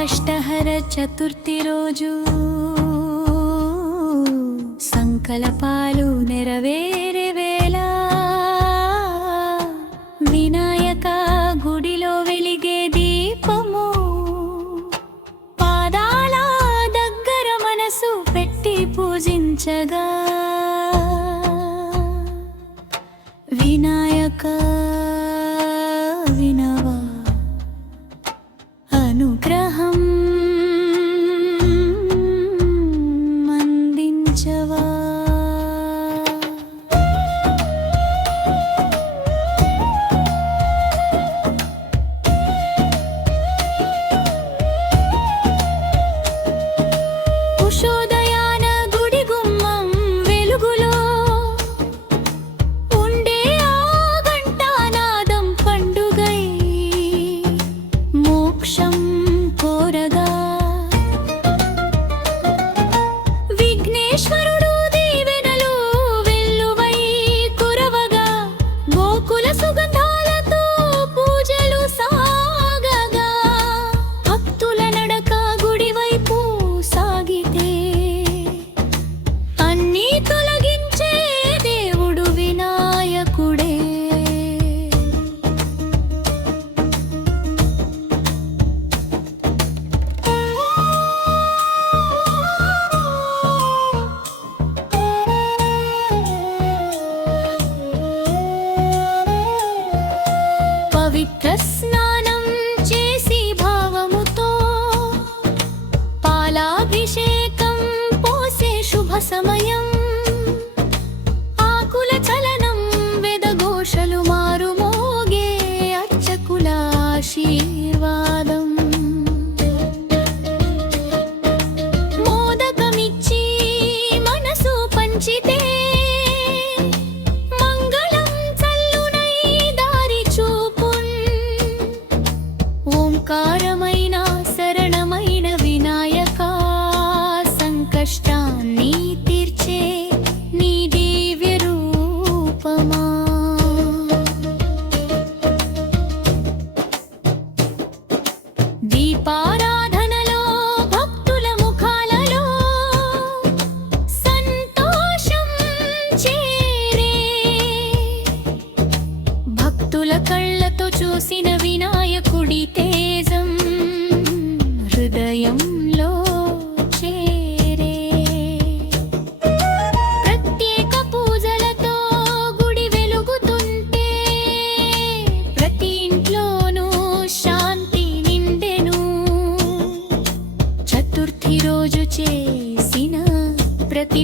సంకష్టహర చతుర్థి రోజు సంకల్పాలు నెరవేరే వేళ వినాయక గుడిలో వెలిగే దీపము పాదాల దగ్గర మనసు పెట్టి పూజించగా వినాయక వినవా అనుగ్రహం అందించవా. ఉషోదయాన గుడి గుమ్మం వెలుగులో ఉండే ఆ ఘంటానాదం పండుగై మోక్షం కోరగా విఘ్నేశ్వరుడు దీవెనలు వెల్లువై కురవగా గోకుల సుగంధాలతో పూజలు సాగగా భక్తుల నడక గుడివైపు సాగితే అన్నీ తొలగించే దేవుడు వినాయకుడే. పవిత్ర స్నానం చేసి భావముతో పాలాభిషేకం పోసే శుభ సమయం ఆకుల చలనం వేదఘోషలు మారుమోగే అర్చకుల ఆశీర్వాదం మోదకమిచ్చి మనసు పంచితే మంగళం చల్లునై దారి చూపున్ ఓంకారమైన శరణమైన వినాయక సంకష్టాన్ని తీర్చే నీ దివ్య రూపమా. దీపారాధనలో భక్తుల ముఖాలలో సంతోషం చేరే భక్తుల కళ్ళతో చూసిన వినాయకుడి తేజం హృదయంలో చేరే ప్రత్యేక పూజలతో గుడి వెలుగుతుంటే ప్రతి ఇంట్లోనూ శాంతి నిండెను. చతుర్థి రోజు చేసిన ప్రతి